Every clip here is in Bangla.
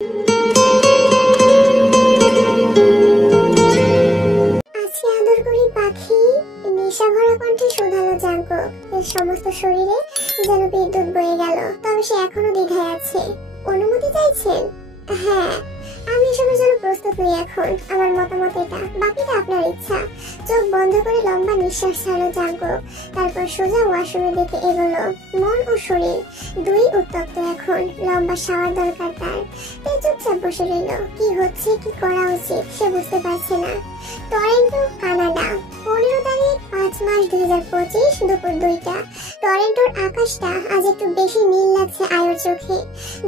আজকে আদর করি পাখি, নেশা ভরা কণ্ঠে শোধালো জাঙ্কুক। এর সমস্ত শরীরে যেন বিদ্যুৎ বয়ে গেল। তবে সে এখনো দ্বিধায় আছে। অনুমতি চাইছেন? হ্যাঁ, আমি এসবের জন্য প্রস্তুত নই এখন। আমার মতামত এটা, বাকিটা আপনার ইচ্ছা। চোখ বন্ধ করে লম্বা নিঃশ্বাস ছাড়লো জাঙ্কুক। তারপর সোজা ওয়াশরুমের দিকে এগোলো। মন ও শরীর দুই উত্তপ্ত এখন। লম্বা শাওয়ার দরকার তার। সে চুপচাপ বসে রইল। কি হচ্ছে, কি করা উচিত সে বুঝতে পারছে না। টরেন্টো, কানাডা, 15 তারিখ 5 মাস 2025 দুপুর 2টা। টরেন্টোর আকাশটা আজ একটু বেশি নীল লাগছে আয়োর চোখে,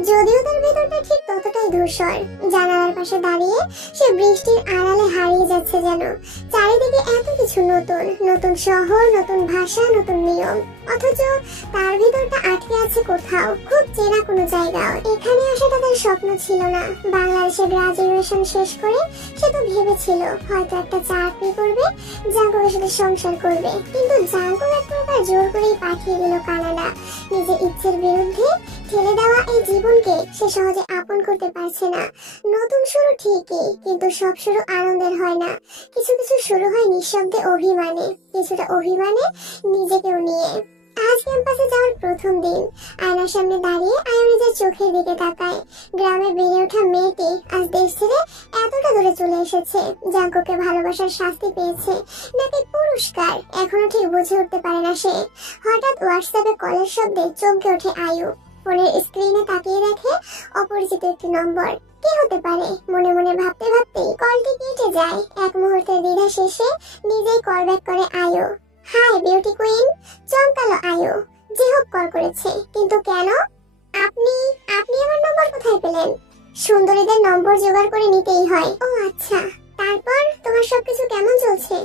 যদিও তার ভেতরটা ঠিক ততটাই ধূসর। জানালার পাশে দাঁড়িয়ে সে বৃষ্টির আড়ালে হারিয়ে যাচ্ছে যেন। চারিদিকে এত কিছু নতুন, নতুন শহর, নতুন ভাষা, নতুন নিয়ম, অথচ তার ভিতরটা আটকে আছে কোথাও, খুব চেনা কোনো জায়গাও। এখানে আসাটা তার স্বপ্ন ছিল না। বাংলাদেশে গ্রাজুয়েশন শেষ করে সে তো ভেবেছিল হয়তো একটা চাকরি করবে, জাঙ্কুকের সাথে সংসার করবে। কিন্তু জাঙ্কুক এক প্রকার জোর করেই পাঠিয়ে দিল কানাডা। নিজের ইচ্ছের বিরুদ্ধে ঠেলে দেওয়া এই জীবনকে সে সহজে আপন করতে পারছে না। নতুন শুরু ঠিকই, কিন্তু সব শুরু আনন্দের হয় না। কিছু কিছু শুরু হয় নিঃশব্দে অভিমানে, কিছুটা অভিমানে নিজেকেও নিয়ে। আজ ক্যাম্পাসে যাওয়ার প্রথম দিন। আয়নার সামনে দাঁড়িয়ে আয়ু নিজের চোখের দিকে তাকায়। গ্রামে বেড়ে ওঠা মেয়েটি আজ দেশ ছেড়ে এতটা দূরে চলে এসেছে। জাঙ্কুককে ভালোবাসার শাস্তি পেয়েছে নাকি পুরস্কার, এখনো ঠিক বুঝে উঠতে পারে না সে। হঠাৎ হোয়াটসঅ্যাপে কলের শব্দে চমকে ওঠে আয়ু। ফোনের স্ক্রিনে তাকিয়ে দেখে অপরিচিত একটি নম্বর। কি হতে পারে মনে মনে ভাবতে ভাবতেই কলটি কেটে যায়। এক মুহূর্তের দ্বিধা শেষে নিজেই কল ব্যাক করে আয়ু। হাই বিউটি কুইন, চমকালো আয়ু। যে হোক কল করেছে, কিন্তু কেন? আপনি আপনি আমার নম্বর কোথায় পেলেন? সুন্দরীদের নম্বর জোগাড় করে নিতেই হয়। ও আচ্ছা, তারপর তোমার সবকিছু কেমন চলছে?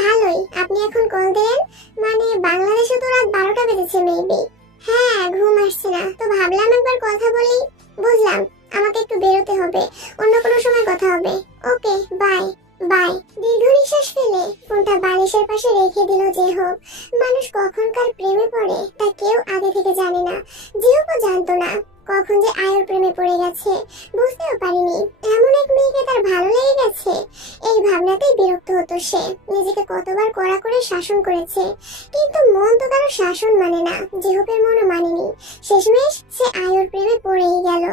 ভালোই। আপনি এখন কল দিলেন মানে বাংলাদেশে তো রাত 12টা বেজেছে মেবি। হ্যাঁ, ঘুম আসছে না, তো ভাবলাম একবার কথা বলি। বুঝলাম, আমাকে একটু বেরোতে হবে, অন্য কোনো সময় কথা হবে। ওকে, বাই বাই। দীর্ঘ নিঃশ্বাস ফেলে ফোনটা বালিশের পাশে রেখে দিল। যে হোক, মানুষ কখনকার প্রেমে পড়ে তা কেউ আগে থেকে জানে না। জিহুকও জানতো না কখন যে আয়ুর প্রেমে পড়ে গেছে, বুঝতেও পারিনি এমন এক মেয়েকে তার ভালো লেগে গেছে। এই ভাবনাতেই বিরক্ত হতো সে। নিজেকে কতবার কড়া করে শাসন করেছে, কিন্তু মন তো কারো শাসন মানে না। জিহুকের মনও মানেনি। শেষমেশ সে আয়ুর প্রেমে পড়েই গেল।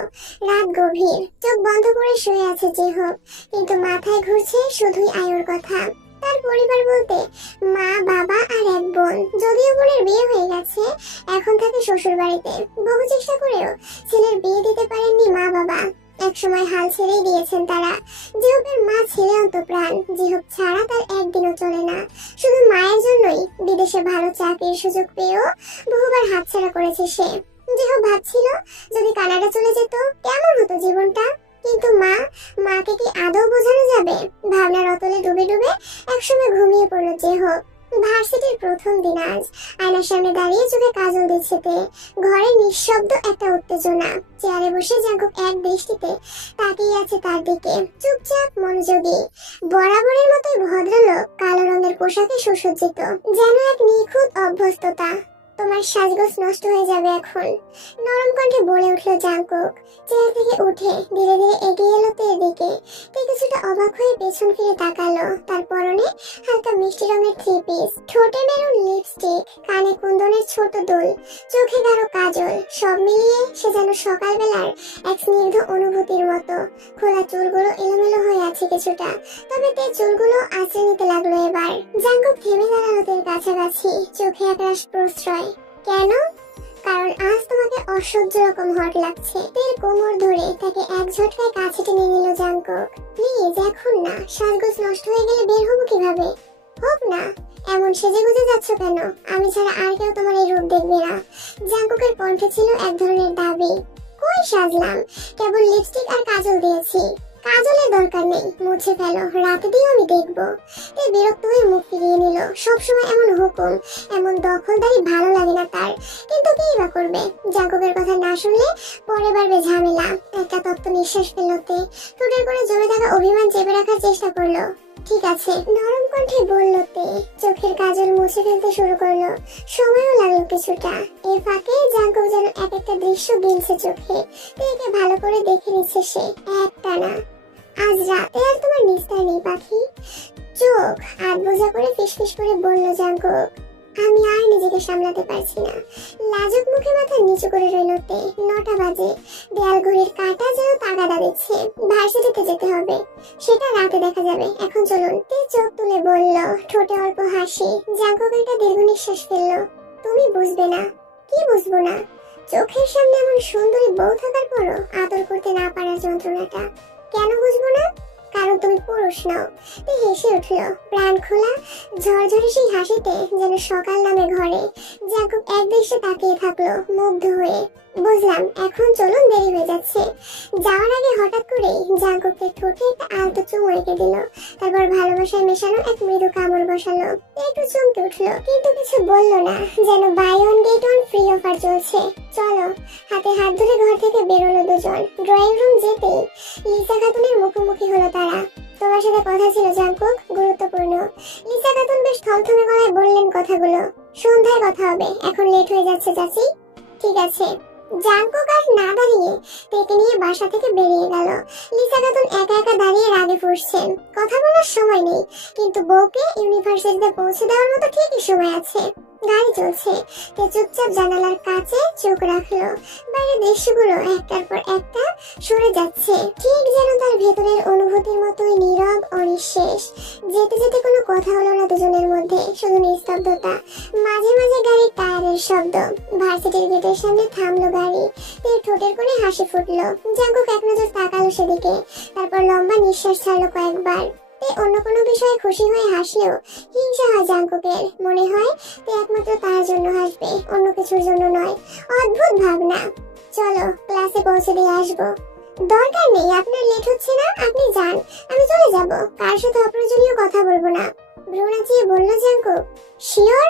রাত গভীর, চোখ বন্ধ করে শুয়ে আছে জিহুক, কিন্তু মাথায় ঘুরছে শুধুই আয়ুর কথা। তার পরিবার বলতে মা, বাবা আর এক বোন। যদিও বোনের বিয়ে হয়ে গেছে, এখন থাকে শ্বশুর বাড়িতে। বহু চেষ্টা করেও ছেলের বিয়ে দিতে পারেননি মা বাবা। একসময় হাল ছেড়েই দিয়েছেন তারা। জিহুকের মা ছেলে অন্তঃপ্রাণ। জিহুক ছাড়া তার একদিনও চলে না। শুধু মায়ের জন্যই বিদেশে ভালো চাকরির সুযোগ পেয়েও বহুবার হাতছাড়া করেছে সে। জিহুক ভাবছিল যদি কানাডা চলে যেত কেমন হতো জীবনটা। কিন্তু মাকে কি আদৌ বোঝানো যাবে? ভাবনার অতলে ডুবে ডুবে একসময় ঘুমিয়ে পড়ল জিহুক। ভার্সিটির প্রথম দিন আজ। আয়নার সামনে দাঁড়িয়ে চোখে কাজল দিচ্ছে। ঘরে নিঃশব্দ একটা উত্তেজনা। চেয়ারে বসে জাঙ্কুক এক দৃষ্টিতে তাকিয়ে আছে তার দিকে, চুপচাপ মনোযোগী। বরাবরের মতোই ভদ্রলোক, কালো রঙের পোশাকে সুসজ্জিত, যেন এক নিখুঁত অভ্যস্ততা। তোমার সাজগোজ নষ্ট হয়ে যাবে এখন, নরম কণ্ঠে বলে উঠল জাঙ্কুক। চেয়ার থেকে উঠে ধীরে ধীরে এগিয়ে এলো তের দিকে। তে কিছুটা অবাক হয়ে পেছন ফিরে তাকালো। তার পরনে হালকা মিষ্টি রঙের 3 পিস, ঠোঁটে মেরুন লিপস্টিক, কানে কুন্দনের ছোট দুল, চোখে গাঢ় কাজল। সব মিলিয়ে সে যেন সকালবেলার এক স্নিগ্ধ অনুভূতির মতো। খোলা চুলগুলো এলোমেলো হয়ে আছে কিছুটা, তবে তে চুলগুলো আঁচড়ে নিতে লাগলো এবার। জাঙ্কুক থেমে দাঁড়ালো তের কাছাকাছি, চোখে একরাশ প্রশ্রয়। কেন? কারণ আজ তোমাকে অসহ্য রকম হট লাগছে। তের কোমর ধরে তাকে এক ঝটকায় কাছে টেনে নিল জাঙ্কুক। প্লিজ এখন না, সাজগোজ নষ্ট হয়ে গেলে বের হবো কিভাবে? হোক না, এমন সেজে গুজে যাচ্ছ কেন? আমি ছাড়া আর কেউ তোমার এই রূপ দেখবে না। জাঙ্কুকের কণ্ঠে ছিল এক ধরনের দাবি। কই সাজলাম, কেবল লিপস্টিক আর কাজল দিয়েছি। কাজলের দরকার নেই, মুছে ফেলো, রাতে দিয়ে আমি দেখবো। তে বিরক্ত হয়ে মুখ ফিরিয়ে নিল। সবসময় এমন হুকুম, এমন দখলদারি ভালো লাগে না তার, কিন্তু কেই বা করবে। জাঙ্কুকের কথা না শুনলে পরে বাড়বে ঝামেলা। একটা তপ্ত নিঃশ্বাস ফেলতে ঠোঁটের করে জমে থাকা অভিমান চেপে রাখার চেষ্টা করলো। ঠিক আছে, নরম কণ্ঠে বলল তে। চোখের কাজল মুছে ফেলতে শুরু করলো। সময়ও লাগলো কিছুটা। এর ফাঁকে জাঙ্কুক যেন এক একটা দৃশ্য গিলছে চোখে। তেকে ভালো করে দেখে নিচ্ছে সে একটানা। আজ রাতে আর তোমার নিস্তার নেই পাখি। চোখ হাত বোঝা করে ফিসফিস করে বলল জাঙ্কুক। আমি আর নিজেকে সামলাতে পারছি না। লাজুক মুখে মাথা নিচু করে রইল তে। 9টা বাজে। দেয়াল ঘড়ির কাঁটা যেন তাগাদা দিচ্ছে। ভার্সিটিতে যেতে হবে, সেটা রাতে দেখা যাবে। এখন চলুন। তে চোখ তুলে বলল, ঠোঁটে অল্প হাসি। জাঙ্কুক একটা দীর্ঘ নিঃশ্বাস ফেলল। তুমি বুঝবে না। কি বুঝবো না? চোখের সামনে এমন সুন্দরী বউ থাকার পরও আদর করতে না পারার যন্ত্রণাটা। কেন বুঝবো না? কারণ তুমি পুরুষ নও। তে হেসে উঠল, প্রাণ খোলা ঝরঝরে সেই হাসিতে যেন সকাল নামে ঘরে। জাঙ্কুক এক দৃশ্যে তাকিয়ে থাকলো মুগ্ধ হয়ে। বুঝলাম, এখন চলুন, দেরি হয়ে যাচ্ছে। যাওয়ার আগে হঠাৎ করেই জাঙ্কুককে ঠোঁটে একটা আলতো চুমু এঁকে দিল। তারপর ভালোবাসায় মেশানো এক মৃদু কামড় বসালো। একটু চমকে উঠলো, কিন্তু কিছু বলল না। যেন buy one get one free offer চলছে। চলো। হাতে হাত ধরে ঘর থেকে বেরোলো দুজন। ড্রয়িং রুম যেতেই লিসা খাতুনের মুখোমুখি হলো তারা। তোমার সাথে কথা ছিল জাঙ্কুক, গুরুত্বপূর্ণ। লিসা খাতুন বেশ থমথমে গলায় বললেন কথাগুলো। সন্ধ্যায় কথা হবে, এখন লেট হয়ে যাচ্ছে চাচি। ঠিক আছে। জাঙ্কুক আর না দাঁড়িয়ে তেকে নিয়ে বাসা থেকে বেরিয়ে গেল। লিসা খাতুন একা একা দাঁড়িয়ে রাগে ফুঁসছেন। কথা বলার সময় নেই, কিন্তু বউকে ইউনিভার্সিটিতে পৌঁছে দেওয়ার মতো ঠিকই সময় আছে। গাড়ি চলছে। তে চুপচাপ জানালার কাছে চোখ রাখলো। বাইরের দৃশ্যগুলো একটার পর একটা সরে যাচ্ছে, ঠিক যেন তার ভেতরের অনুভূতির মতোই নীরব অনিঃশেষ। যেতে যেতে কোনো কথা হলো না দুজনের মধ্যে, শুধু নিস্তব্ধতা। মাঝে মাঝে গাড়ির টায়ারের শব্দ। ভার্সিটির গেটের সামনে থামলো গাড়ি। তে ঠোঁটের কোণে হাসি ফুটলো। জাঙ্কুক এক নজর তাকালো সেদিকে, তারপর লম্বা নিঃশ্বাস ছাড়লো কয়েকবার। তে অন্য কোনো বিষয়ে খুশি হয়ে হাসলেও হিংসা হয় জাঙ্কুকের। মনে হয় তে একমাত্র তার জন্য হাসবে, অন্য কিছুর জন্য নয়। অদ্ভুত ভাবনা। চলো, ক্লাসে পৌঁছে দিয়ে আসবো। দরকার নেই, আপনার লেট হচ্ছে না, আপনি যান, আমি চলে যাব। কার সাথে অপ্রয়োজনীয় কথা বলবো না। ভ্রু নাচিয়ে বলল জাঙ্কুক। শিওর?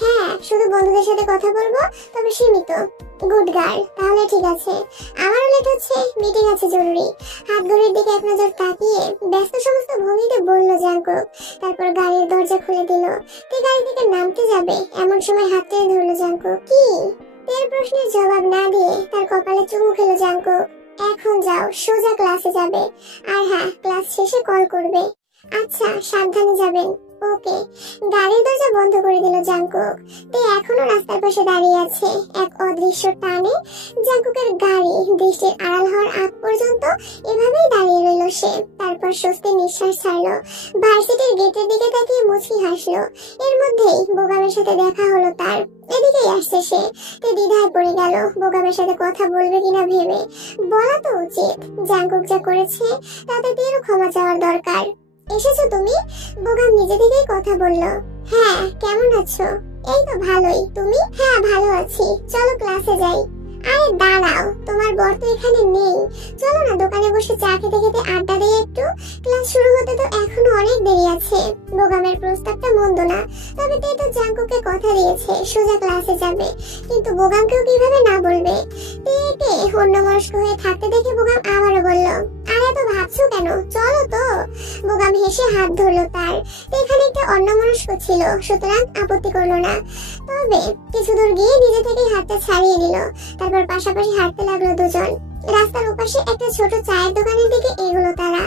হ্যাঁ, শুধু বন্ধুদের সাথে কথা বলবো, তবে সীমিত। Good girl. তাহলে ঠিক আছে। আমারও লেট হচ্ছে, মিটিং আছে জরুরি। হাত ঘড়ির দিকে এক নজর তাকিয়ে ব্যস্ত সমস্ত ভঙ্গিতে বলল জাঙ্কুক। তারপর গাড়ির দরজা খুলে দিল। তে গাড়ি থেকে নামতে যাবে এমন সময় হাত টেনে ধরলো জাঙ্কুক। কি? তের প্রশ্নের জবাব না দিয়ে তার কপালে চুমু খেলো জাঙ্কুক। এখন যাও, সোজা ক্লাসে যাবে। আর হ্যাঁ, ক্লাস শেষে কল করবে। আচ্ছা, সাবধানে যাবেন। ওকে। গাড়ির দরজা বন্ধ করে দিল জাঙ্কুক। তে এখনো রাস্তার পাশে দাঁড়িয়ে আছে। এক অদৃশ্য টানে জাঙ্কুকের গাড়ি দৃষ্টির আড়াল হওয়ার আগ পর্যন্ত এভাবেই দাঁড়িয়ে রইল সে। তারপর স্বস্তির নিঃশ্বাস ছাড়লো। ভার্সিটির গেটের দিকে তাকিয়ে মুচকি হাসলো। এর মধ্যেই বোগামের সাথে দেখা হলো তার। এদিকেই আসছে সে। তে দ্বিধায় পড়ে গেল, বোগামের সাথে কথা বলবে কিনা ভেবে। বলা তো উচিত, জাঙ্কুক যা করেছে তাতে তেরও ক্ষমা চাওয়ার দরকার। এসেছো তুমি? বোগাম নিজে থেকেই কথা বলল। হ্যাঁ, কেমন আছো? এই তো ভালোই। তুমি? হ্যাঁ, ভালো আছি। চলো ক্লাসে যাই। আরে দাঁড়াও, তোমার বর তো এখানে নেই। চলো না, দোকানে বসে চা খেতে খেতে আড্ডা দিই একটু। ক্লাস শুরু হতে তো এখনো অনেক দেরি আছে। বোগামের প্রস্তাবটা মন্দ না, তবে তে তো জাঙ্কুককে কথা দিয়েছে সোজা ক্লাসে যাবে। কিন্তু বোগামকেও কিভাবে না বলবে? তেকে অন্যমনস্ক হয়ে থাকতে দেখে বোগাম আবারও বলল, আরে এত ভাবছো কেন? চলো তো। বোগাম হেসে হাত ধরলো তার। এখানে একটা অন্যমনস্ক ছিল, সুতরাং আপত্তি করলো না। তবে কিছু দূর গিয়ে নিজে থেকেই হাতটা ছাড়িয়ে নিল। তারপর পাশাপাশি হাঁটতে লাগলো দুজন। রাস্তার ওপাশে একটা ছোট চায়ের দোকানের দিকে এগোলো তারা।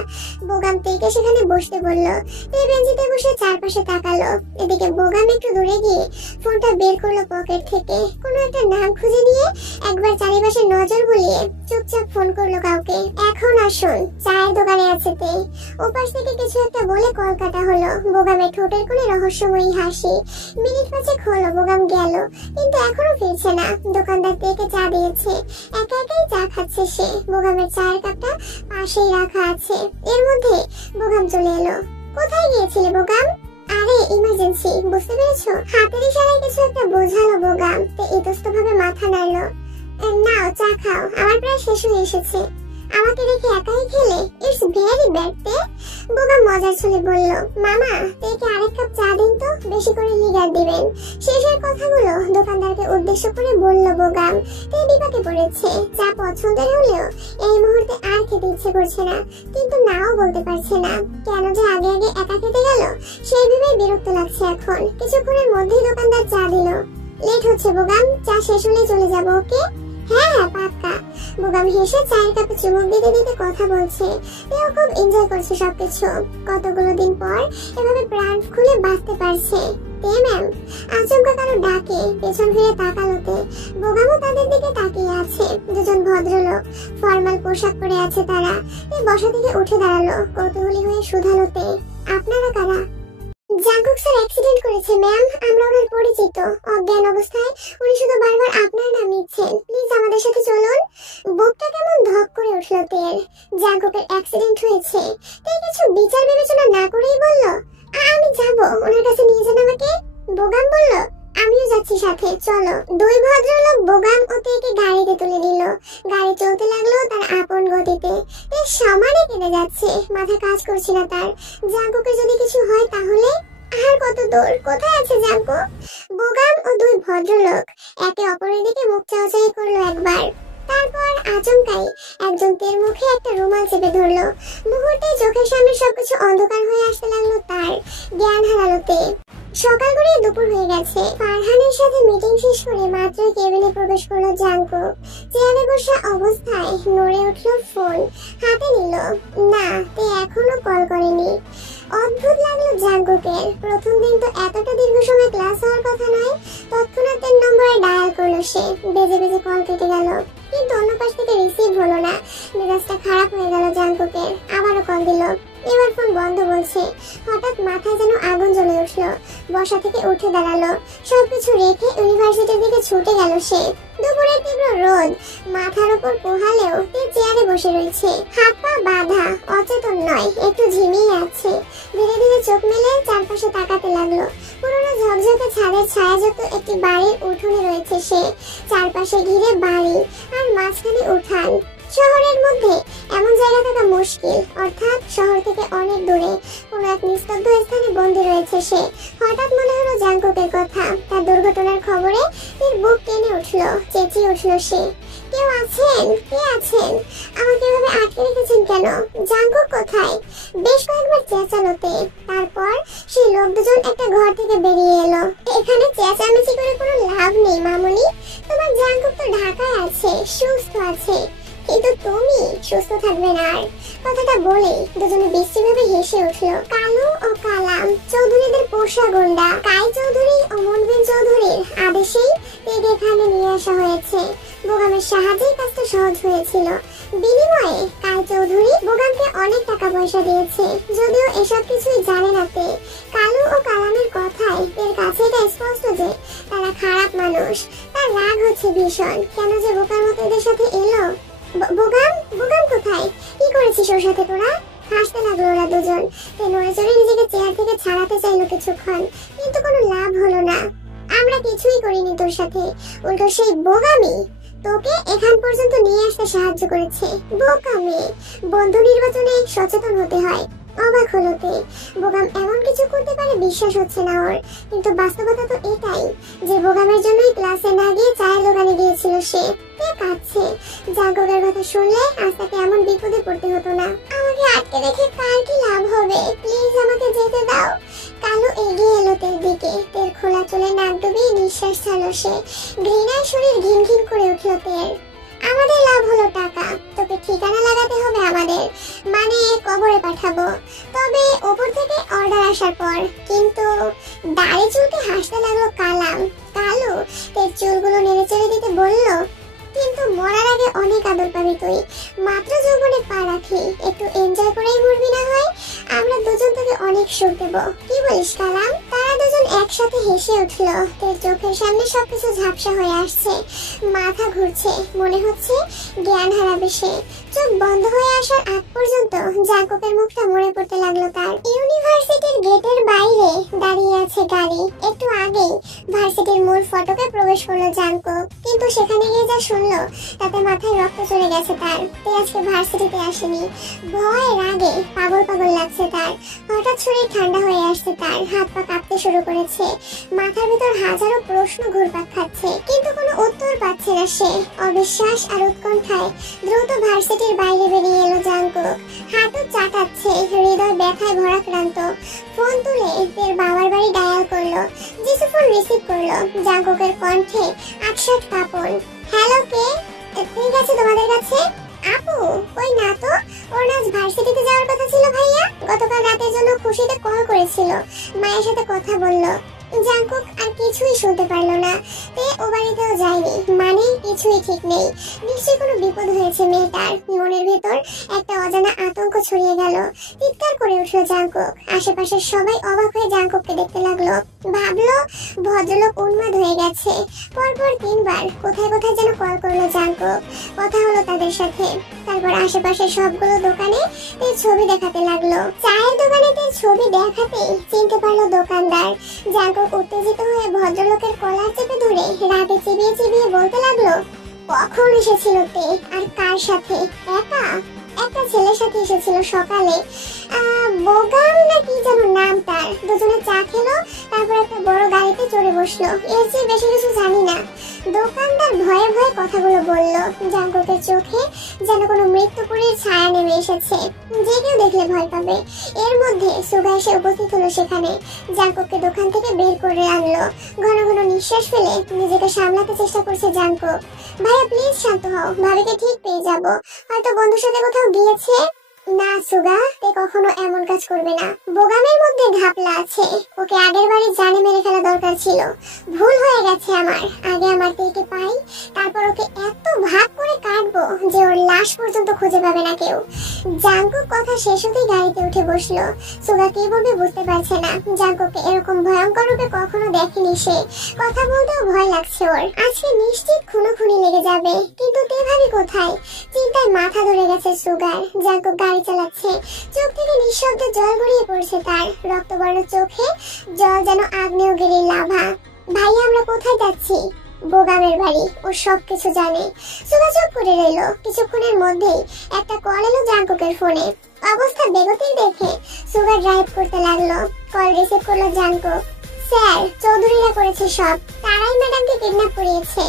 বোগাম তেকে সেখানে বসতে বলল। তে বেঞ্চিতে বসে চারপাশে তাকালো। এদিকে বোগাম একটু দূরে গিয়ে ফোনটা বের করলো পকেট থেকে। কোনো একটা নাম খুঁজে নিয়ে একবার চারিপাশে নজর বুলিয়ে চুপচাপ ফোন করলো কাউকে। এখন আসুন, চায়ের দোকানে আছে তে। ওপাশ থেকে কিছু একটা বলে কল কাটা হলো। বোগামের ঠোঁটের কোণে রহস্যময়ী হাসি। মিনিট 5 হলো বোগাম গেল, কিন্তু এখনো ফিরছে না। দোকানদার তেকে চা দিয়েছে, একা একাই চা খাচ্ছে সে। বোগামের চায়ের কাপটা পাশেই রাখা আছে। এর মধ্যে বোগাম চলে এলো। কোথায় গিয়েছিলে বোগাম? আরে ইমার্জেন্সি, বুঝতে পেরেছো? হাতের ইশারায় কিছু একটা বোঝালো বোগাম। তে ইতস্তভাবে মাথা নাড়লো। নাও চা খাও, আমার প্রায় শেষ হয়ে এসেছে। আমাকে রেখে একাই খেলে? ইটস ভেরি ব্যাড তে। বোগাম মজার ছলে বলল, মামা তেকে আরেক কাপ চা দিন তো, বেশি করে লিগার দিবেন। শেষের কথাগুলো দোকানদারকে উদ্দেশ্য করে বলল বোগাম। তে বিপাকে পড়েছে। চা পছন্দের হলেও এই মুহূর্তে আর খেতে ইচ্ছে করছে না, কিন্তু নাও বলতে পারছে না। কেন যে আগে আগে একা খেতে গেল সেই ভেবেই বিরক্ত লাগছে এখন। কিছুক্ষণের মধ্যেই দোকানদার চা দিল। লেট হচ্ছে বোগাম, চা শেষ হলে চলে যাবো, ওকে? হ্যাঁ হ্যাঁ পাক্কা। বোগাম হেসে চায়ের কাপে চুমুক দিতে দিতে কথা বলছে। এও খুব এনজয় করছে সবকিছু। কতগুলো দিন পর এভাবে প্রাণ খুলে বাঁচতে পারছে। তে ম্যাম, আচমকা কারো ডাকে পেছন ফিরে তাকালোতে বোগামও তাদের দিকে তাকিয়ে আছে। দুজন ভদ্রলোক, ফর্মাল পোশাক পরে আছে তারা। বসা থেকে উঠে দাঁড়ালো, কৌতূহলী হয়ে শুধালোতে, আপনারা কারা? জাঙ্কুক স্যার অ্যাক্সিডেন্ট করেছে ম্যাম, আমরা ওনার পরিচিত। অজ্ঞান অবস্থায় উনি শুধু বারবার আপনার নাম নিচ্ছেন, প্লিজ আমাদের সাথে চলুন। বুকটা কেমন ধক করে উঠল তের। জাঙ্কুকের অ্যাক্সিডেন্ট হয়েছে, তাই কিছু বিচার বিবেচনা না করেই বলল, আমি যাব, ওনার কাছে নিয়ে যান আমাকে। বোগাম বলল, আমিও যাচ্ছি সাথে, চলো। দুই ভদ্রলোক বোগাম ও তেকে গাড়িতে তুলে নিল। গাড়ি চলতে লাগলো তার আপন গতিতে। তে সমানে কেঁদে যাচ্ছে, মাথা কাজ করছে না তার। জাঙ্কুকের যদি কিছু হয় তাহলে? আর কত দূর, কোথায় আছে জাঙ্কুক? বোগাম ও দুই ভদ্রলোক একে অপরের দিকে মুখ চাওয়াচাই করলো একবার। তারপর আচমকাই একজন তের মুখে একটা রুমাল চেপে ধরলো। মুহূর্তে চোখের সামনে সবকিছু অন্ধকার হয়ে আসতে লাগলো তার। জ্ঞান হারালো তে। সকাল গড়িয়ে দুপুর হয়ে গেছে। ফারহানের সাথে মিটিং শেষ করে মাত্রই কেবিনে প্রবেশ করলো জাঙ্কুক। চেয়ারে বসা অবস্থায় নড়ে উঠলো ফোন, হাতে নিল। না, তে এখনো কল করেনি। অদ্ভুত লাগলো জাঙ্কুকের। প্রথম দিন তো এতটা দীর্ঘ সময় ক্লাস হওয়ার কথা নয়। তৎক্ষণাৎ তের নম্বরে ডায়াল করলো সে। বেজে বেজে কল কেটে গেল, কিন্তু অন্য পাশ থেকে রিসিভ হলো না। মেজাজটা খারাপ হয়ে গেল জাঙ্কুকের। আবারও কল দিল, এবার ফোন বন্ধ বলছে। হঠাৎ মাথায় যেন আগুন জ্বলে উঠলো। বসা থেকে উঠে দাঁড়ালো। সবকিছু রেখে ইউনিভার্সিটির দিকে ছুটে গেল সে। দুপুরের তীব্র রোদ মাথার উপর পোহালেও তে চেয়ারে বসে রয়েছে। হাত পা বাঁধা, অচেতন নয়, একটু ঝিমিয়ে আছে। ধীরে ধীরে চোখ মেলে চারপাশে তাকাতে লাগলো। পুরোনো ঝকঝকে ছাদের ছায়াযুক্ত একটি বাড়ির উঠোনে রয়েছে সে। চারপাশে ঘিরে বাড়ি আর মাঝখানে উঠান। শহরের মধ্যে এমন জায়গা থাকা মুশকিল, অর্থাৎ শহর থেকে অনেক দূরে কোনো এক নিস্তব্ধ স্থানে বন্দী রয়েছে সে। হঠাৎ মনে হলো জাঙ্কুকের কথা। তার দুর্ঘটনার খবরে তার বুক টেনে উঠলো, চেঁচিয়ে উঠলো সে, কেউ আছেন? কে আছেন? আমাকে এভাবে আটকে রেখেছেন কেন? জাঙ্কুক কোথায়? বেশ কয়েকবার চেঁচালোতে। তারপর সেই লোক দুজন একটা ঘর থেকে বেরিয়ে এলো। এখানে চেঁচামেচি করে কোনো লাভ নেই মামুনি, তোমার জাঙ্কুক তো ঢাকায় আছে, সুস্থ আছে, কিন্তু তুমি সুস্থ থাকবে না। আর কথাটা বলে দুজনে বিশ্রীভাবে হেসে উঠলো। কালু ও কালাম চৌধুরীদের পোষা গুন্ডা কাই চৌধুরী ও মনবিন চৌধুরীর আদেশেই তেকে এখানে নিয়ে আসা হয়েছে। বোগামের সাহায্যেই কাজটা সহজ হয়েছিল। বিনিময়ে কাই চৌধুরী বোগামকে অনেক টাকা পয়সা দিয়েছে, যদিও এসব কিছুই জানে না তে। কালু ও কালামের কথায় এর কাছে এটা স্পষ্ট যে তারা খারাপ মানুষ। তার রাগ হচ্ছে ভীষণ, কেন যে বোকার মতো এদের সাথে এলো। বোগাম, বোগাম কোথায়? কি করেছিস ওর সাথে তোরা? হাসতে লাগলো ওরা দুজন। তে নড়ে চড়ে নিজেকে চেয়ার থেকে ছাড়াতে চাইলো কিছুক্ষণ, কিন্তু কোনো লাভ হলো না। আমরা কিছুই করিনি তোর সাথে, উল্টো সেই বোগামি তোকে এখান পর্যন্ত নিয়ে আসতে সাহায্য করেছে। বোকামে বন্ধু নির্বাচনে সচেতন হতে হয়। অবাক হলো তে। বোগাম এমন কিছু করতে পারে বিশ্বাস হচ্ছে না ওর, কিন্তু বাস্তবতা তো এটাই যে বোগামের জন্যই ক্লাসে না গিয়ে চায়ের দোকানে গিয়েছিল সে। তে কাঁদছে। জাঙ্কুকের কথা শুনলে আজ তাকে এমন বিপদে পড়তে হতো না। আমাকে আটকে রেখে কার কি লাভ হবে? প্লিজ আমাকে যেতে দাও। কালু এগিয়ে এলো তের দিকে। তের খোলা চুলে নাক ডুবিয়ে নিঃশ্বাস ছাড়লো সে। ঘৃণায় শরীর ঘিন ঘিন করে উঠলো তের। আমাদের লাভ হলো টাকা, তোকে ঠিকানা লাগাতে হবে আমাদের, মানে কবরে পাঠাবো, তবে ওপর থেকে অর্ডার আসার পর। কিন্তু দাড়ি চুলকে হাসতে লাগলো কালাম। কালু তের চুলগুলো নেড়ে চেড়ে দিতে বলল, কিন্তু মরার আগে অনেক আদর পাবি তুই। মাত্র যৌবনে পা রাখি, একটু এনজয় করেই মরবি না হয়। আমরা দুজন তোকে অনেক সুখ দেব, কি বলিস কালাম? তারা দুজন একসাথে হেসে উঠলো। তোর চোখের সামনে সবকিছু ঝাপসা হয়ে আসছে। মাথা ঘুরছে, মনে হচ্ছে জ্ঞান হারাবে সে। চোখ বন্ধ হয়ে আসার আগ পর্যন্ত জাঙ্কুকের মুখটা মনে পড়তে লাগলো তার। ইউনিভার্সিটির গেটের বাইরে দাঁড়িয়ে আছে গাড়ি। একটু আগেই ভার্সিটির মূল ফটকে প্রবেশ করলো জাঙ্কুক, কিন্তু সেখানে গিয়ে যা শুনলো তাতে মাথায় রক্ত চলে গেছে তার। তাই আজকে ভার্সিটিতে আসেনি। ভয়ে রাগে পাগল পাগল লাগছে তার। হঠাৎ শরীর ঠান্ডা হয়ে আসছে তার, হাত পা কাঁপতে শুরু করেছে। মাথার ভিতর হাজারো প্রশ্ন ঘুরপাক খাচ্ছে, কিন্তু কোনো উত্তর পাচ্ছে না সে। অবিশ্বাস আর উৎকণ্ঠায় দ্রুত ভার্সিটির বাইরে বেরিয়ে এলো জাঙ্কুক। হাঁটু চাটাচ্ছে, হৃদয় ব্যথায় ভরাক্রান্ত। ফোন তুলে এর বাবার বাড়ি ডায়াল করলো। জিসু ফোন রিসিভ করলো। জাঙ্কুকের কণ্ঠে আটসাট কাঁপন। হ্যালো, কে? ঠিক আছে তোমাদের কাছে? আপু কই না তো, ওর আজ ভার্সিটিতে যাওয়ার কথা ছিল ভাইয়া। গতকাল রাতের জন্য খুশিতে কল করেছিল, মায়ের সাথে কথা বললো। জাঙ্কুক আর কিছুই শুনতে পারলো না। তে ও বাড়িতেও যায়নি, মানে কিছুই ঠিক নেই। নিশ্চয়ই কোনো বিপদ হয়েছে মেয়েটার। মনের ভেতর একটা অজানা আতঙ্ক ছড়িয়ে গেল। চিৎকার করে উঠলো জাঙ্কুক। আশেপাশের সবাই অবাক হয়ে জাঙ্কুককে দেখতে লাগলো। ভাবলো ভদ্রলোক উন্মাদ হয়ে গেছে। পরপর 3 বার কোথায় কোথায় যেন কল করলো জাঙ্কুক। কথা হলো তাদের সাথে। তারপর আশেপাশের সবগুলো দোকানে তের ছবি দেখাতে লাগলো। চায়ের দোকানে তের ছবি দেখাতেই চিনতে পারলো দোকানদার। জাঙ্কুক উত্তেজিত হয়ে ভদ্রলোকের কলার চেপে ধরে রাগে চিবিয়ে চিবিয়ে বলতে লাগলো, কখন এসেছিল তে আর কার সাথে? একা? একটা ছেলের সাথে এসেছিল সকালে, বোগাম না কি যেন নাম তার। দুজনে চা খেলো, তারপর একটা বড় গাড়িতে চড়ে বসলো। এর চেয়ে বেশি কিছু জানি না। দোকানদার ভয়ে ভয়ে কথাগুলো বললো। জাঙ্কুকের চোখে যেন কোনো মৃত্যুপুরীর ছায়া নেমে এসেছে, যে কেউ দেখলে ভয় পাবে। এর মধ্যে সুগা এসে উপস্থিত হলো সেখানে। জাঙ্কুককে দোকান থেকে বের করে আনলো। ঘন ঘন নিঃশ্বাস ফেলে নিজেকে সামলাতে চেষ্টা করছে জাঙ্কুক। ভাইয়া প্লিজ শান্ত হও, ভাবিকে ঠিক পেয়ে যাবো। হয়তো বন্ধুর সাথে কোথাও গিয়েছে। না সুগা, তে কখনো এমন কাজ করবে না। বোগামের মধ্যে ঘাপলা আছে। ওকে আগের বাড়ি জানে মেরে ফেলা দরকার ছিল। ভুল হয়ে গেছে আমার। আগে আমার তেকে পাই, তারপর ওকে এত ভাগ করে কাটবো যে ওর লাশ পর্যন্ত খুঁজে পাবে না কেউ। জাঙ্কুক কথা শেষ হতেই গাড়িতে উঠে বসলো। সুগা কি বলবে বুঝতে পারছে না। জাঙ্কুককে এরকম ভয়ঙ্কর রূপে কখনো দেখেনি সে। কথা বলতেও ভয় লাগছে ওর। আজকে নিশ্চিত খুনোখুনি লেগে যাবে। কিন্তু তে ভাবি কোথায়? চিন্তায় মাথা ধরে গেছে সুগার। জাঙ্কুক গাড়ি চালাচ্ছে। চোখ থেকে নিঃশব্দে জল গড়িয়ে পড়ছে তার। রক্তবর্ণ চোখে জল যেন আগ্নেয়গিরির লাভা। ভাইয়া আমরা কোথায় যাচ্ছি? বোগামের বাড়ি। ও সবকিছু জানে। সুগা চুপ করে রইল। কিছুক্ষণের মধ্যেই একটা কল এলো জাঙ্কুকের ফোনে। অবস্থা বেগতিক দেখে সুগা ড্রাইভ করতে লাগলো। কল রিসিভ করলো জাঙ্কুক। স্যার, চৌধুরীরা করেছে সব। তারাই ম্যাডামকে কিডন্যাপ করিয়েছে।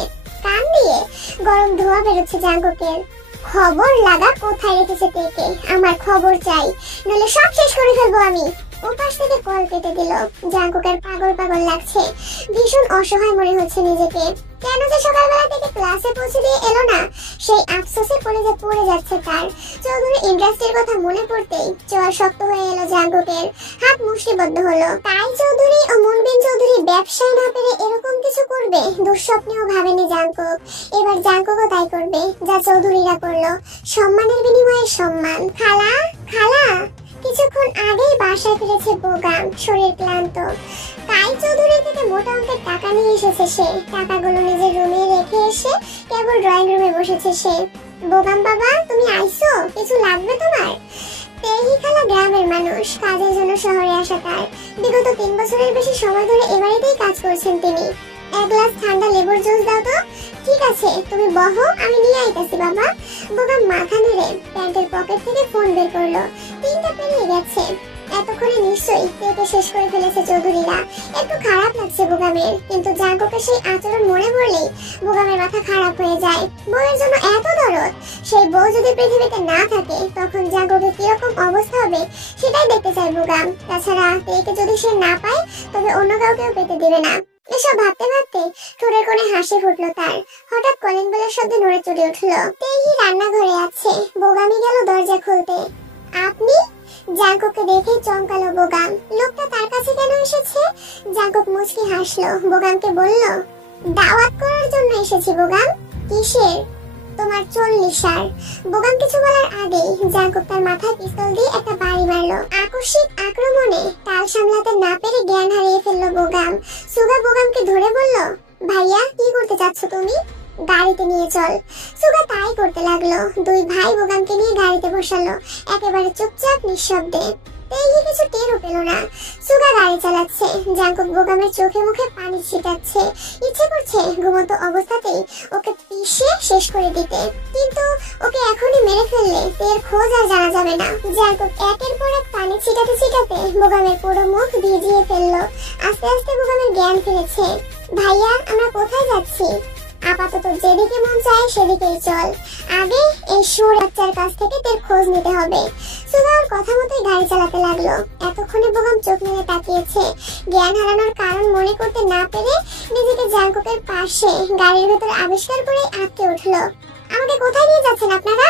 কান দিয়ে গরম ধোঁয়া বেরোচ্ছে জাঙ্কুকের। খবর লাগা কোথায় রেখেছে তেকে? আমার খবর চাই, নইলে সব শেষ করে ফেলবো আমি। ওপাশ থেকে কল কেটে দিল। জাঙ্কুকের পাগল পাগল লাগছে। ভীষণ অসহায় মনে হচ্ছে নিজেকে। কেন যে সকালবেলা থেকে ক্লাসে পৌঁছে দিয়ে এলো না, সেই আফসোসে কলেজে পড়ে যাচ্ছে তার। চৌধুরী ইন্ডাস্ট্রির কথা মনে পড়তেই চোয়াল শক্ত হয়ে এলো জাঙ্কুকের। হাত মুষ্টিবদ্ধ হলো। তাই চৌধুরী ও মুনবিন চৌধুরী ব্যবসায় না পেরে এরকম কিছু করবে দুঃস্বপ্নেও ভাবেনি জাঙ্কুক। এবার জাঙ্কুকও তাই করবে যা চৌধুরীরা করলো। সম্মানের বিনিময়ে সম্মান। খালা, খালা। কিছুক্ষণ আগেই বাসায় ফিরেছে বোগাম, শরীর ক্লান্ত। তাই চৌধুরী থেকে মোটা অঙ্কের টাকা নিয়ে এসেছে সে। টাকাগুলো নিজের রুমে রেখে এসে কেবল ড্রয়িং রুমে বসেছে সে। বোগাম বাবা, তুমি আইছো? কিছু লাগবে তোমার? তেহি খালা গ্রামের মানুষ, কাজের জন্য শহরে আসা তার। বিগত 3 বছরের বেশি সময় ধরে এ বাড়িতেই কাজ করছেন তিনি। এক গ্লাস ঠান্ডা লেবুর জুস দাও তো। ঠিক আছে, তুমি বহো, আমি নিয়ে আইতাছি বাবা। বোগাম মাথা নেড়ে প্যান্টের পকেট থেকে ফোন বের করলো। 3টা পেরিয়ে গেছে। এতক্ষণে নিশ্চয়ই তেকে শেষ করে ফেলেছে চৌধুরীরা। একটু খারাপ লাগছে বোগামের, কিন্তু জাঙ্কুকের সেই আচরণ মনে পড়লেই বোগামের মাথা খারাপ হয়ে যায়। বউয়ের জন্য এত দরদ। সেই বউ যদি পৃথিবীতে না থাকে তখন জাঙ্কুকের কিরকম অবস্থা হবে সেটাই দেখতে চায় বোগাম। তাছাড়া তেকে যদি সে না পায় তবে অন্য কাউকেও পেতে দেবে না। এসব ভাবতে ভাবতে ঠোঁটের কোণে হাসি ফুটলো তার। হঠাৎ কলিং বেলের শব্দে নড়ে চড়ে উঠলো। তেহি রান্নাঘরে আছে। বোগামি গেল দরজা খুলতে। আপনি? জাঙ্কুককে দেখে চমকালো বোগাম। লোকটা তার কাছে কেন এসেছে? জাঙ্কুক মুচকি হাসলো। বোগামকে বলল, দাওয়াত করার জন্য এসেছি বোগাম। কিসের? তোমার 40 বোগাম কিছু বলার আগেই জাঙ্কুক তার মাথায় পিস্তল দিয়ে একটা বাড়ি মারলো। আকস্মিক আক্রমণে তাল সামলাতে না পেরে জ্ঞান হারিয়ে ফেললো বোগাম। সুগা বোগামকে ধরে বলল, ভাইয়া কি করতে চাচ্ছ তুমি? গাড়িতে নিয়ে চল। সুগা তাই করতে লাগলো। 2 ভাই বোগামকে নিয়ে গাড়িতে বসালো, একেবারে চুপচাপ নিঃশব্দে। তেহি কিছু টেরও পেল না। সুগা গাড়ি চালাচ্ছে, জাঙ্কুক বোগামের চোখে মুখে পানি ছিটাচ্ছে। ইচ্ছে করছে ঘুমন্ত অবস্থাতেই ওকে পিষে শেষ করে দিতে, কিন্তু ওকে এখনই মেরে ফেললে এর খোঁজ আর জানা যাবে না। জাঙ্কুক একের পর এক পানি ছিটাতে ছিটাতে বোগামের পুরো মুখ ভিজিয়ে ফেললো। আস্তে আস্তে বোগামের জ্ঞান ফিরেছে। ভাইয়া, আমরা কোথায় যাচ্ছি? আপাতত যেদিকে মন চায় সেদিকেই চল, আগে এই সুর বাচ্চার কাছ থেকে তোর খোঁজ নিতে হবে। সুগা ওর কথা মতোই গাড়ি চালাতে লাগলো। এতক্ষণে বোগাম চোখ মেলে তাকিয়েছে। জ্ঞান হারানোর কারণ মনে করতে না পেরে নিজেকে জাঙ্কুকের পাশে গাড়ির ভেতর আবিষ্কার করে আটকে উঠলো। আমাকে কোথায় নিয়ে যাচ্ছেন আপনারা?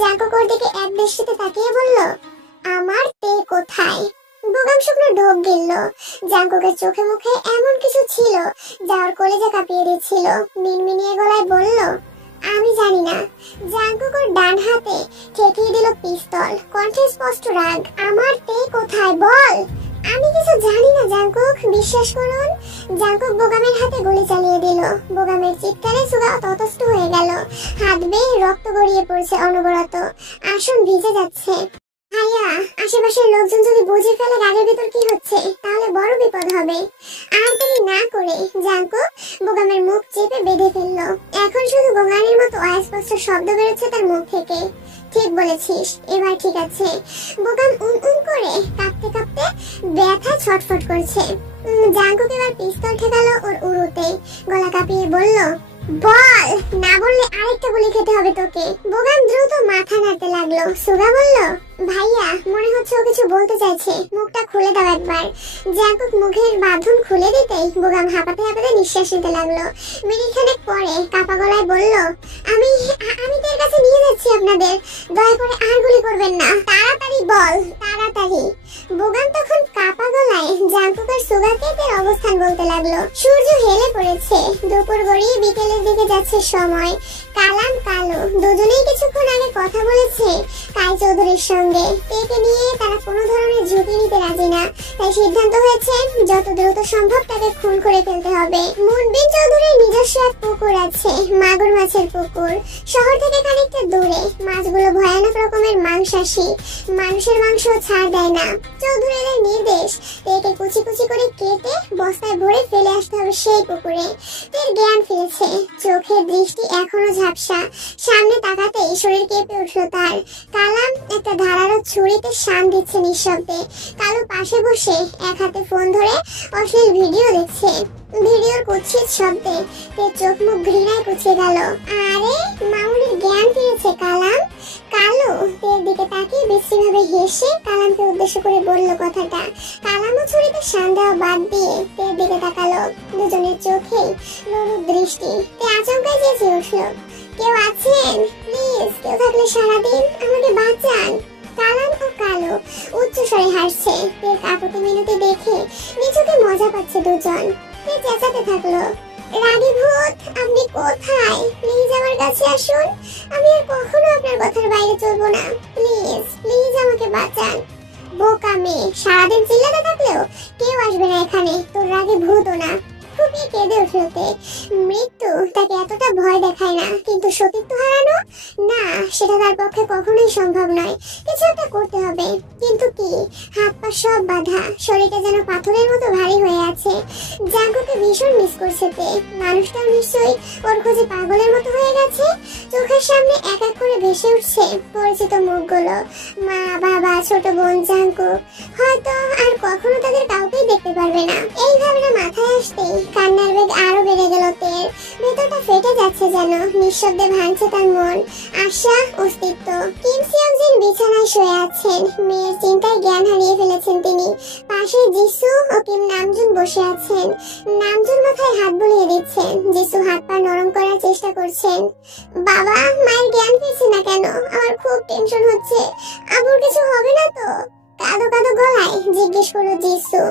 জাঙ্কুক ওর দিকে এক দৃষ্টিতে তাকিয়ে বলল, আমার তে কোথায়? বোগাম শুকনো ঢোক গিলল। জাঙ্কুকের চোখে মুখে এমন কিছু ছিল যা ওর কলেজে কাঁপিয়ে দিচ্ছিল। মিনমিনিয়ে গলায় বলল, আমি জানি না। জাঙ্কুক ওর ডান হাতে ঠেকিয়ে দিল পিস্তল, কণ্ঠে স্পষ্ট রাগ। আমার তে কোথায় বল? আমি কিছু জানি না জাঙ্কুক, বিশ্বাস করুন। জাঙ্কুক বোগামের হাতে গুলি চালিয়ে দিল। বোগামের চিৎকারে সুগা ততস্থ হয়ে গেল। হাত বেয়ে রক্ত গড়িয়ে পড়ছে অনবরত। আসন ভিজে যাচ্ছে। ভাইয়া, আশেপাশের লোকজন যদি বুঝে ফেলে গাড়ির ভিতর কি হচ্ছে, তাহলে বড় বিপদ হবে। আর দেরি না করে জাঙ্কুক বোগামের মুখ চেপে বেঁধে ফেললো। এখন শুধু বোগামের মতো অস্পষ্ট শব্দ বেরোচ্ছে তার মুখ থেকে। ঠিক বলেছিস, এবার ঠিক আছে। বোগাম করে কাঁপতে কাঁপতে ব্যথা ছটফট করছে। জাঙ্কুক এবার পিস্তল ঠেকালো ওর উরুতে। গলা কাঁপিয়ে বলল, বল, না বললে আরেকটা গুলি খেতে হবে তোকে। বোগাম দ্রুত মাথা নাড়তে লাগলো। সুগা বলল, ভাইয়া, মনে হচ্ছে ও কিছু বলতে চাইছে, মুখটা খুলে দাও একবার। জাঙ্কুক মুখের বাঁধন খুলে দিতেই বোগাম হাঁপাতে হাঁপাতে নিঃশ্বাস নিতে লাগলো। মিনিটখানেক পরে কাঁপা গলায় বলল, আমি তোর কাছে নিয়ে যাচ্ছি আপনাদের, দয়া করে আর গুলি করবেন না, তাড়াতাড়ি বল, তাড়াতাড়ি। বোগাম তখন কাঁপা গলায় জাঙ্কুকের সুগাকে তার অবস্থান বলতে লাগলো। সূর্য হেলে পড়েছে, দুপুর গড়িয়ে বিকেলের দিকে যাচ্ছে সময়। কালাম কালো দুজনেই কিছুক্ষণ আগে কথা বলেছে কাই চৌধুরীর সঙ্গে। তেকে নিয়ে তারা কোনো ধরনের ঝুঁকি নিতে রাজি না, তাই সিদ্ধান্ত হয়েছে যত দ্রুত সম্ভব তাকে খুন করে ফেলতে হবে। মুনবিন চৌধুরীর নিজস্ব এক পুকুর আছে, মাগুর মাছের পুকুর। শহর থেকে খানিকটা দূরে। মাছগুলো ভয়ানক রকমের মাংসাশী, মানুষের মাংস ছাড় দেয় না। চৌধুরীদের নির্দেশ, তেকে কুচি কুচি করে কেটে বস্তায় ভরে ফেলে আসতে হবে সেই পুকুরে। তের জ্ঞান ফিরেছে, চোখের দৃষ্টি এখনো ঝাপসা। সামনে তাকাতেই শরীর কেঁপে উঠল তার। কালাম একটা ধারালো ছুরিতে শান দিচ্ছে নিঃশব্দে। কালো পাশে বসে এক হাতে ফোন ধরে অশ্লীল ভিডিও দেখছে। ভিডিওর কুৎসিত শব্দে তের চোখ মুখ ঘৃণায় কুচকে গেল। আরে, মামুনির জ্ঞান ফিরেছে কালাম। কালো তের দিকে তাকিয়ে বিশ্রীভাবে হেসে কালামকে উদ্দেশ্য করে বলল কথাটা। কালামও ছুরিতে শান দেওয়া বাদ দিয়ে তের দিকে তাকালো। দুজনের চোখেই লোলুপ দৃষ্টি। তে আচমকাই চেঁচিয়ে উঠল, কেউ আছেন? প্লিজ, কেউ থাকলে সারাদিন আমাকে বাঁচান। কালাম ও কালো উচ্চ স্বরে হাসছে। তের কাকুতি মিনতি দেখে নিচুকে মজা পাচ্ছে দুজন। তে চেঁচাতে থাকলো, রাগী ভূত, আপনি কোথায়? প্লিজ আমার কাছে আসুন, আমি আর কখনো আপনার কথার বাইরে চলবো না। প্লিজ প্লিজ আমাকে বাঁচান। বোকা মেয়ে, সারাদিন চিল্লাতে থাকলেও কেউ আসবে না এখানে, তোর রাগে ভূতও না। খুবই কেঁদে উঠলতে। মৃত্যু তাকে এতটা ভয় দেখায় না, কিন্তু সতীত্ব হারানো না, সেটা তার পক্ষে কখনোই সম্ভব নয়। কিছু একটা করতে হবে, কিন্তু কি? হাত পা সব বাঁধা, শরীরটা যেন পাথরের মতো ভারী হয়ে আছে। জাঙ্কুকে ভীষণ মিস করছে তে। মানুষটাও নিশ্চয়ই ওর খোঁজে পাগলের মতো হয়ে গেছে। চোখের সামনে এক এক করে ভেসে উঠছে পরিচিত মুখগুলো। মা, বাবা, ছোট বোন জাঙ্কুক। হয়তো আর কখনো তাদের কাউকেই দেখতে পারবে না। এই ভাবনা মাথায় আসতেই কান্নার বেগ আরো বেড়ে গেল তের। ভেতরটা ফেটে যাচ্ছে যেন, নিঃশব্দে ভাঙছে তার মন, আশা, অস্তিত্ব। কিম সিয়ং-জিন বিছানায় শুয়ে আছেন। মেয়ের চিন্তায় জ্ঞান হারিয়ে ফেলেছেন তিনি। পাশে যিসু ও কিম নামজুন বসে আছেন। নামজুন মাথায় হাত বুলিয়ে দিচ্ছেন। যিসু হাত পা নরম করার চেষ্টা করছেন। বাবা, মায়ের জ্ঞান ফিরছে না কেন? আমার খুব টেনশন হচ্ছে। আবুর কিছু হবে না তো? কাঁদো কাঁদো গলায় জিজ্ঞেস করলো যিসু।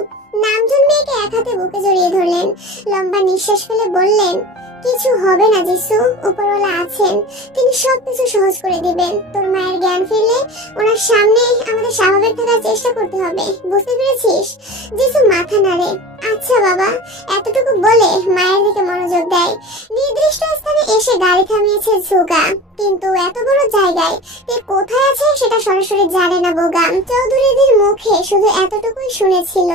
নামজুন মেয়েকে এক হাতে বুকে জড়িয়ে ধরলেন। লম্বা নিঃশ্বাস ফেলে বললেন, কিছু হবে না যিসু, উপরওয়ালা আছেন, তিনি সবকিছু সহজ করে দিবেন। তোর মায়ের জ্ঞান ফিরলে ওনার সামনে আমাদের স্বাভাবিক থাকার চেষ্টা করতে হবে, বুঝতে পেরেছিস? জিসু মাথা নাড়ে। আচ্ছা বাবা, এতটুকু বলে মায়ের দিকে মনোযোগ দেয়। নির্দিষ্ট স্থানে এসে গাড়ি থামিয়েছে সুগা, কিন্তু এত বড় জায়গায় তে কোথায় আছে সেটা সরাসরি জানে না বোগাম। চৌধুরীদের মুখে শুধু এতটুকুই শুনেছিল,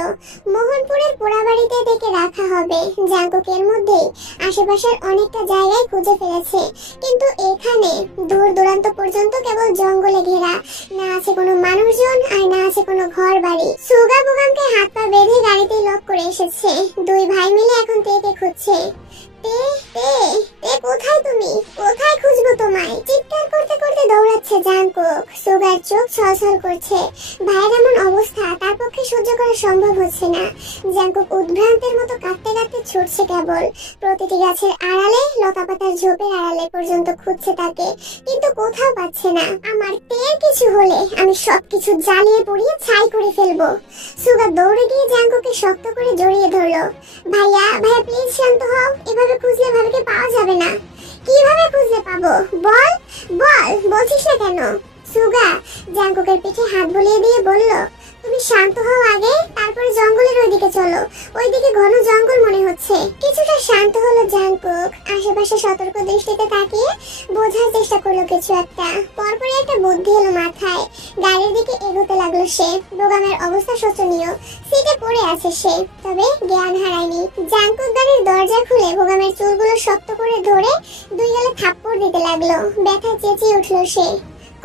মোহনপুরের পোড়াবাড়িতে ডেকে রাখা হবে। জাঙ্কুকের মধ্যেই আশেপাশের অনেকটা জায়গায় খুঁজে ফেলেছে, কিন্তু এখানে দূর দূরান্ত পর্যন্ত কেবল জঙ্গলে ঘেরা, না আছে কোনো মানুষজন আর না আছে কোনো ঘর বাড়ি। সুগা বোগামকে হাত পা বেঁধে গাড়িতে লক করে এসেছে। দুই ভাই মিলে এখন তেকে খুঁজছে। কোথায় তুমি? কোথায় খুঁজবো তোমায়? চিৎকার করতে করতে দৌড়াচ্ছে জাঙ্কুক। সুগার চোখ ছলছল করছে। ভাইয়ের এমন অবস্থা তার পক্ষে সহ্য করা সম্ভব হচ্ছে না। জাঙ্কুক উদ্ভ্রান্তের মতো কাঁদতে কাঁদতে ছুটছে কেবল। প্রতিটি গাছের আড়ালে, লতাপাতার ঝোপের আড়ালে পর্যন্ত খুঁজছে তাকে, কিন্তু কোথাও পাচ্ছে না। আমার কিছু হলে আমি সবকিছু জ্বালিয়ে পুড়িয়ে ছাই করে ফেলবো। সুগা দৌড়ে গিয়ে জাঙ্কুককে শক্ত করে জড়িয়ে ধরলো। ভাইয়া ভাইয়া প্লিজ শান্ত হও, এভাবে খুঁজলে ভাবিকে পাওয়া যাবে না। কিভাবে খুঁজলে পাবো? বল বল, বলছিস না কেন? সুগা জাঙ্কুকের পিঠে হাত বুলিয়ে দিয়ে বলল, তুমি শান্ত হও আগে, তারপরে জঙ্গলের ওইদিকে চলো। ওইদিকে ঘন জঙ্গল মনে হচ্ছে। কিছুটা শান্ত হলো জাঙ্কুক। আশেপাশে সতর্ক দৃষ্টিতে তাকিয়ে বোঝার চেষ্টা করলো কিছু একটা। পরপরই একটা বুদ্ধি এলো মাথায়। গাড়ির দিকে এগোতে লাগলো সে। বোগামের অবস্থা শোচনীয়, সিটে পড়ে আছে সে, তবে জ্ঞান হারায়নি। জাঙ্কুক গাড়ির দরজা খুলে বোগামের চুলগুলো শক্ত করে ধরে দুই গালে থাপ্পড় দিতে লাগলো। ব্যথায় চেঁচিয়ে উঠলো সে।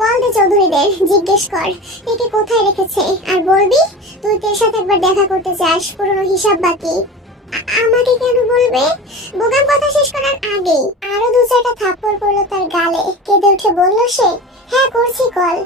কল দে চৌধুরীদের, জিজ্ঞেস কর একে কোথায় রেখেছে, আর বলবি তুই তোর সাথে একবার দেখা করতে চাস, পুরনো হিসাব বাকি। আমাকে কেন বলবে? বোগাম কথা শেষ করার আগেই আরো দু চারটা থাপ্পড় পড়লো তার গালে। কেঁদে উঠে বলল সে, হ্যাঁ করছি কল।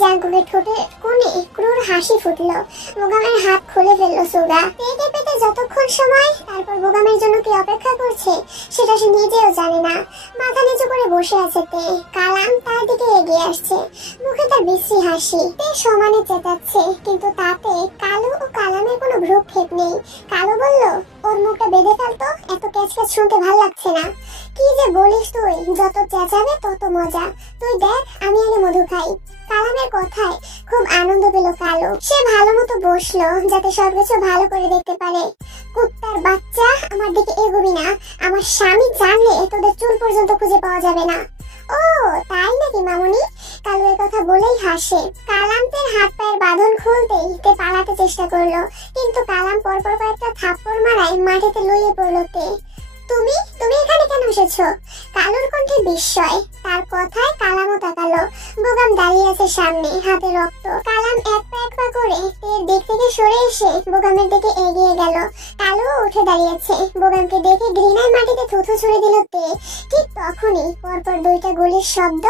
জাঙ্কুকের ঠোঁটে কোণে ক্রূর হাসি ফুটলো। বোগামের হাত খুলে ফেললো সুগা। পেটে পেটে যতক্ষণ সময়, তারপর বোগামের জন্য কি অপেক্ষা করছে সেটা সে নিজেও জানে না। মাথা নিচু করে বসে আছে তে। কালাম তার দিকে এগিয়ে আসছে, মুখে তার বিশ্রী হাসি। তে সমানে চেঁচাচ্ছে, কিন্তু তাতে কালু ও কালামের কোনো ভ্রুক্ষেপ নেই। কালু বলল, ওর মুখটা বেঁধে ফেলতো, এত ক্যাচক্যাচ শুনতে ভাল লাগছে না। কি যে বলিস তুই, যত চেঁচাবে তত মজা। তুই দেখ আমি আগে মধু খাই। কালামের কথায় খুব আনন্দ পেল কালু। সে ভালো মতো বসলো যাতে সবকিছু ভালো করে দেখতে পারে। কুত্তার বাচ্চা, আমার দিকে এগোবি না। আমার স্বামী জানলে তোদের চুল পর্যন্ত খুঁজে পাওয়া যাবে না। ও তাই নাকি মামুনি? কালু এর কথা বলেই হাসে। কালাম তের হাত পায়ের বাঁধন খুলতেই তে পালাতে চেষ্টা করলো, কিন্তু কালাম পরপর কয়েকটা থাপ্পড় মারায় মাটিতে লুইয়ে পড়লো তে। তুমি তুমি এখানে কেন এসেছো? কালুর কণ্ঠে বিস্ময়। তার কথায় কালামও তাকালো। বোগাম দাঁড়িয়ে আছে সামনে, হাতে রক্ত। কালাম এক পা করে তের দিক থেকে সরে এসে বোগামের দিকে এগিয়ে গেল। কালু উঠে দাঁড়িয়েছে। বোগামকে দেখে ঘৃণায় মাটিতে থুথু ছুঁড়ে দিল তে। ঠিক তখনই পরপর দুইটা গুলির শব্দ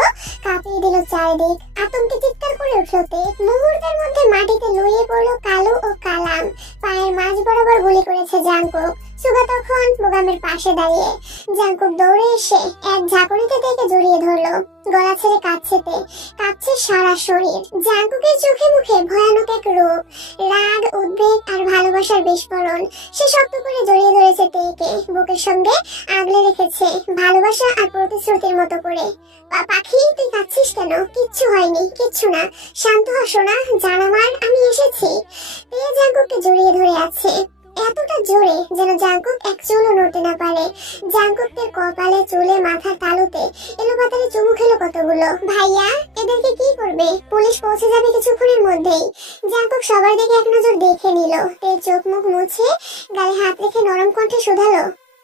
কাঁপিয়ে দিল চারিদিক। আতঙ্কে চিৎকার করে উঠল তে। মুহূর্তের মধ্যে মাটিতে লুইয়ে পড়লো কালু ও কালাম। পায়ের মাঝ বরাবর গুলি করেছে জাঙ্কুক। সুগা তখন বোগামের পাশে দাঁড়িয়ে। জাঙ্কুক দৌড়ে এসে এক ঝাঁকুনিতে থেকে জড়িয়ে ধরলো। গলা ছেড়ে কাঁদছে তে, কাঁপছে সারা শরীর। জাঙ্কুকের চোখে মুখে ভয়ানক এক রূপ, রাগ, উদ্বেগ আর ভালোবাসার বিস্ফোরণ। সে শক্ত করে জড়িয়ে ধরেছে তেকে, বুকের সঙ্গে আগলে রেখেছে, ভালোবাসা আর প্রতিশ্রুতির মতো করে। পাখি তুই কাঁদছিস কেন? কিচ্ছু হয়নি, কিচ্ছু না, শান্ত হ সোনা, জান আমার, আমি এসেছি। তে জাঙ্কুককে জড়িয়ে ধরে আছে, এতটা জোরে যেন জাঙ্কুক এক চুলও নড়তে না পারে। জাঙ্কুকের কপালে, চুলে, মাথার তালুতে এলোপাতাড়ি চুমু খেলো কতগুলো। ভাইয়া এদেরকে কি করবে? পুলিশ পৌঁছে যাবে কিছুক্ষণের মধ্যেই। জাঙ্কুক সবার দিকে এক নজর দেখে নিল। তে চোখ মুখ মুছে গালে হাত রেখে নরম কণ্ঠে শুধালো,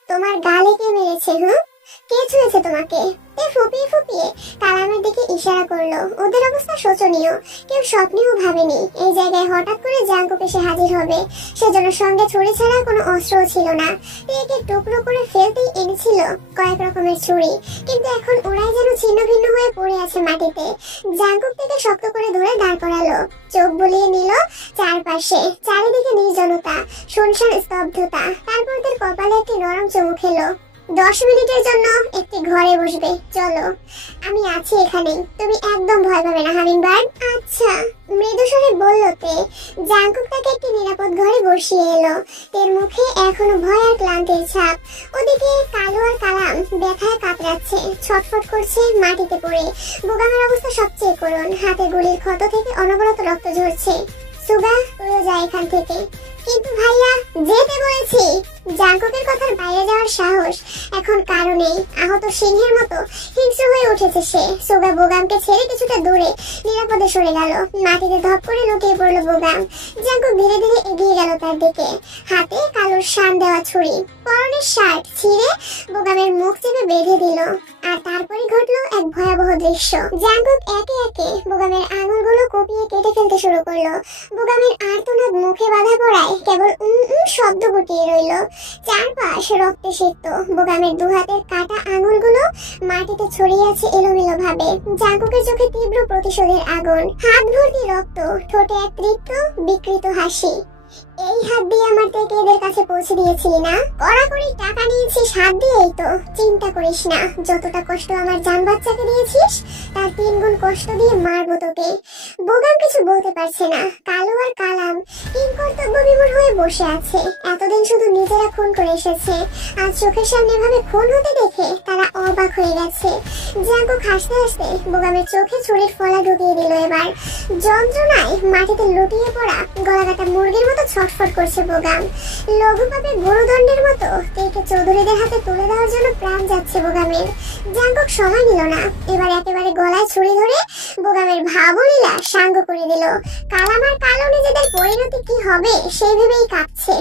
তোমার গালে কে মেরেছে? কে ছুঁয়েছে তোমাকে? তে ফুপিয়ে ফুপিয়ে কালামের দিকে ইশারা করলো। ওদের অবস্থা শোচনীয়, কেউ স্বপ্নেও ভাবেনি এই জায়গায় হঠাৎ করে জাঙ্কুক এসে হাজির হবে। সেজন্য সঙ্গে ছুরি ছাড়া কোনো অস্ত্রও ছিল না। তেকে টুকরো করে ফেলতেই এনেছিল কয়েক রকমের ছুরি, কিন্তু এখন ওরাই যেন ছিন্ন ভিন্ন হয়ে পড়ে আছে মাটিতে। জাঙ্কুক থেকে শক্ত করে ধরে দাঁড় করালো, চোখ বুলিয়ে নিল চারপাশে। চারিদিকে নির্জনতা, শুনশান স্তব্ধতা। তারপর তার কপালে একটি নরম চুমু খেলো। 10 মিনিটের জন্য একটি ঘরে বসবে, চলো, আমি আছি এখানে, তুমি একদম ভয় পাবে না হামিংবার্ড। আচ্ছা, মৃদু স্বরে বলল তে। জাঙ্কুক তাকে একটি নিরাপদ ঘরে বসিয়ে এলো। এর মুখে এখনো ভয় আর ক্লান্তির ছাপ। ওদিকে কালো আর কালাম ব্যথায় কাতরাচ্ছে, ছটফট করছে মাটিতে পড়ে। বোগামের অবস্থা সবচেয়ে করুণ, হাতে গুলির ক্ষত থেকে অনবরত রক্ত ঝরছে। সুগা, তুইও যা এখান থেকে। কিন্তু ভাইয়া, যেতে বলেছি। জাঙ্কুকের কথার বাইরে যাওয়ার সাহস এখন কারো নেই। আহত সিংহের মতো হিংস্র হয়ে উঠেছে সে। সুগা বোগামকে ছেড়ে কিছুটা দূরে নিরাপদে সরে গেল। মাটিতে ধপ করে লুটিয়ে পড়ল বোগাম। জাঙ্কুক ধীরে ধীরে এগিয়ে গেল তার দিকে, হাতে কালোর শান দেওয়া ছুরি। পরনের শার্ট ছিঁড়ে বোগামের মুখ চেপে বেঁধে দিল। আর তারপরে ঘটলো এক ভয়াবহ দৃশ্য। জাঙ্কুক একে একে বোগামের আঙুলগুলো কপিয়ে কেটে ফেলতে শুরু করলো। বোগামের আর্তনাদ মুখে বাধা পড়ায় কেবল শব্দ গুটিয়ে রইল। চারপাশ রক্তে সিক্ত। বোগামের দুহাতের কাটা আঙুলগুলো মাটিতে ছড়িয়ে আছে এলোমেলো ভাবে। জাঙ্কুকের চোখে তীব্র প্রতিশোধের আগুন, হাত ভর্তি রক্ত, ঠোঁটে এক তৃপ্ত বিকৃত হাসি। এই হাত দিয়ে আমার থেকে এদের কাছে পৌঁছে দিয়েছিলি না? কড়াকড়ি টাকা নিয়েছিস হাত দিয়েই তো। চিন্তা করিস না, যতটা কষ্ট আমার জান বাচ্চাকে দিয়েছিস তার 3 গুণ কষ্ট দিয়ে মারবো তোকে। বোগাম কিছু বলতে পারছে না। কালো আর কালাম কিংকর্তব্য বিমূঢ় হয়ে বসে আছে। এতদিন শুধু নিজেরা খুন করে এসেছে, আজ চোখের সামনে ভাবে খুন হতে দেখে তারা অবাক হয়ে গেছে। জাঙ্কুক হাসতে হাসতে বোগামের চোখে ছুরির ফলা ঢুকিয়ে দিল। এবার যন্ত্রণায় মাটিতে লুটিয়ে পড়া গলাকাটা মুরগির মতো ছটফট করছে বোগাম। লঘুপাপে গুরুদণ্ডের মতো তেকে চৌধুরীদের হাতে তুলে দেওয়ার জন্য প্রাণ যাচ্ছে বোগামের। জাঙ্কুক সময় নিল না, এবার একেবারে গলায় ছুরি ধরে বোগামের ভাবলীলা সাঙ্গ করে দিল। কালাম আর কালো নিজেদের পরিণতি কি হবে সেই ভেবেই কাঁপছে।